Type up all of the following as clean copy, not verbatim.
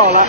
ต่อละ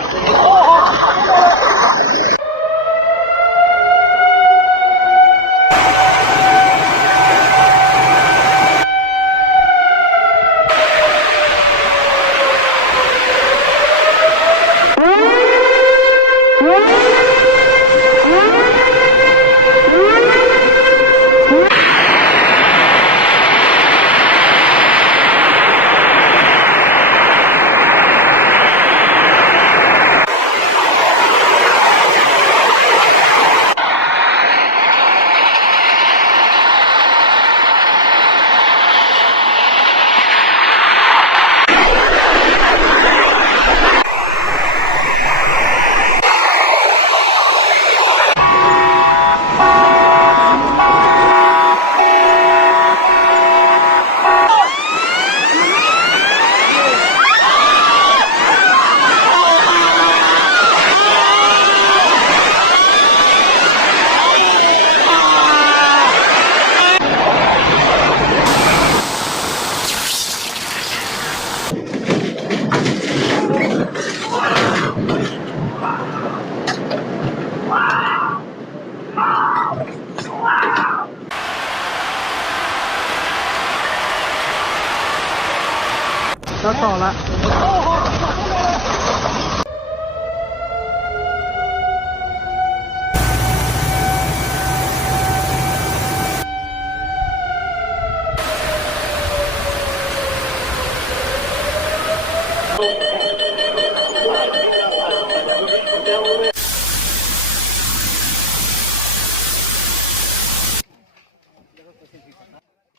แล้วต่อละ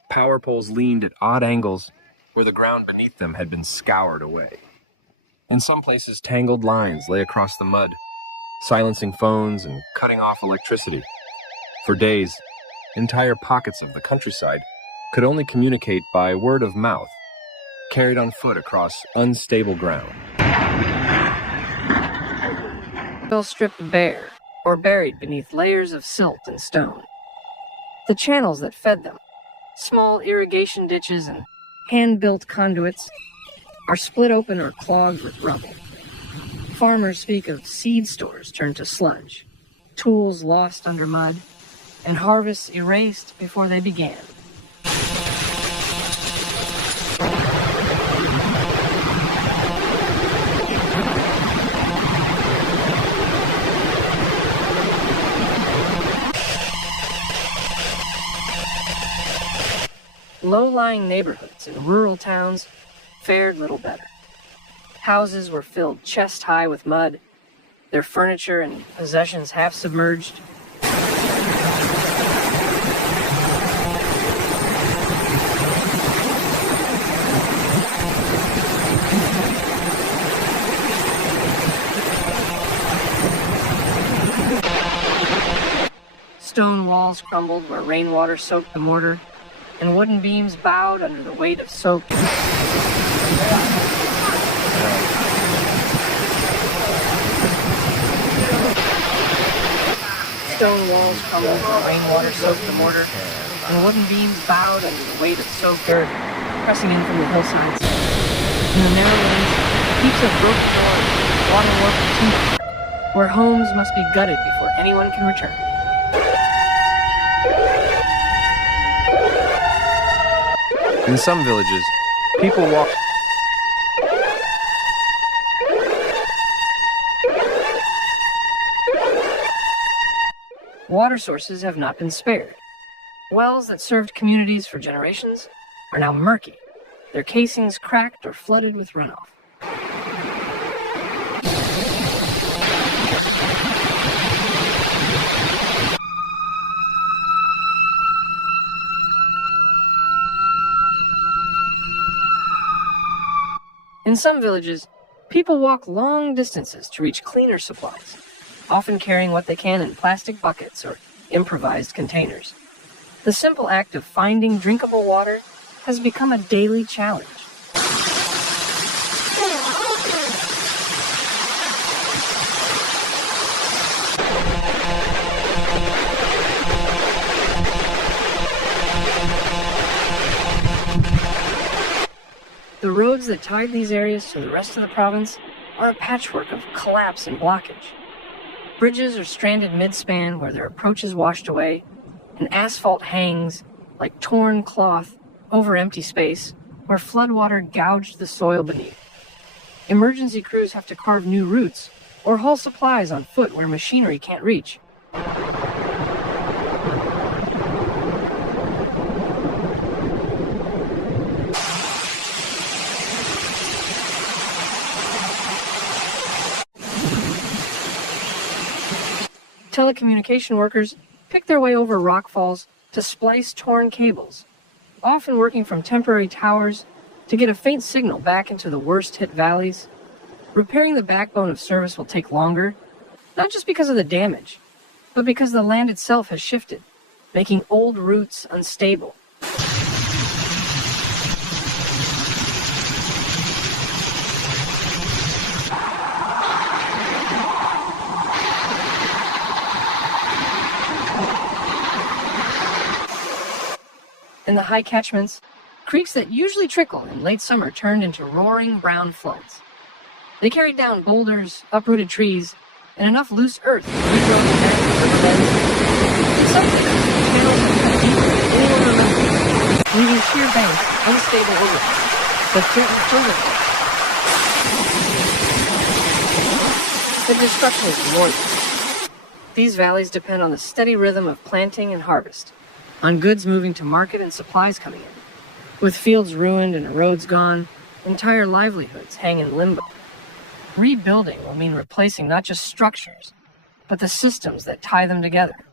Power poles leaned at odd angles where the ground beneath them had been scoured away. In some places, tangled lines lay across the mud, silencing phones and cutting off electricity. For days, entire pockets of the countryside could only communicate by word of mouth, carried on foot across unstable ground. Well stripped bare or buried beneath layers of silt and stone. The channels that fed them, small irrigation ditches and hand-built conduits, are split open or clogged with rubble. Farmers speak of seed stores turned to sludge, tools lost under mud, and harvests erased before they began. Low-lying neighborhoods in rural towns fared little better. Houses were filled chest-high with mud, their furniture and possessions half submerged. Stone walls crumbled where rainwater soaked the mortar, and wooden beams bowed under the weight of soaked. Stone walls crumbled where rainwater soaked the mortar, and wooden beams bowed under the weight of soaked dirt, pressing in from the hillsides. In the narrow lanes, heaps of broken doors, waterwork and timber, where homes must be gutted before anyone can return. In some villages, people walked. Water sources have not been spared. Wells that served communities for generations are now murky, their casings cracked or flooded with runoff. In some villages, people walk long distances to reach cleaner supplies, often carrying what they can in plastic buckets or improvised containers. The simple act of finding drinkable water has become a daily challenge. The roads that tied these areas to the rest of the province are a patchwork of collapse and blockage. Bridges are stranded mid-span where their approach is washed away, and asphalt hangs like torn cloth over empty space where floodwater gouged the soil beneath. Emergency crews have to carve new routes or haul supplies on foot where machinery can't reach. Telecommunication workers pick their way over rockfalls to splice torn cables, often working from temporary towers to get a faint signal back into the worst-hit valleys. Repairing the backbone of service will take longer, not just because of the damage, but because the land itself has shifted, making old routes unstable. In the high catchments, creeks that usually trickle in late summer turned into roaring brown floods. They carried down boulders, uprooted trees, and enough loose earth to regrow the banks of riverbeds. In some cases, channels become deeper than anyone remembered, leaving sheer banks unstable overhead, but threatened further. The destruction is more than this. These valleys depend on the steady rhythm of planting and harvest, on goods moving to market and supplies coming in. With fields ruined and roads gone, entire livelihoods hang in limbo. Rebuilding will mean replacing not just structures, but the systems that tie them together.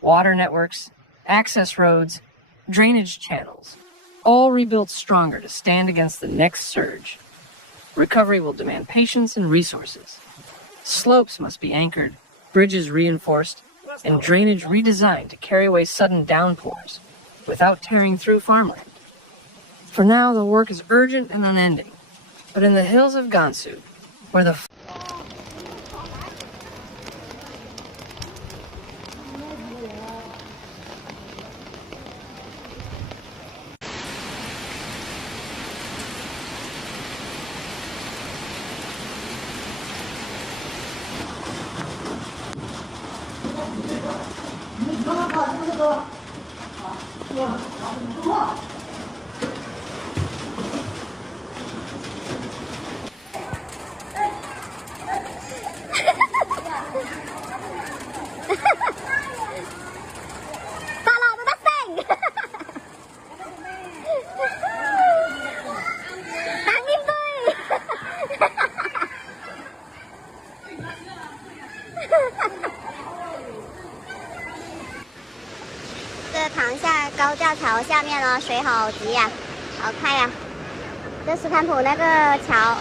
Water networks, access roads, drainage channels, all rebuilt stronger to stand against the next surge. Recovery will demand patience and resources. Slopes must be anchored, bridges reinforced, and drainage redesigned to carry away sudden downpours without tearing through farmland. For now, the work is urgent and unending, but in the hills of Gansu, where the塘下高架桥下面呢，水好急呀，好开呀！这斯坦普那个桥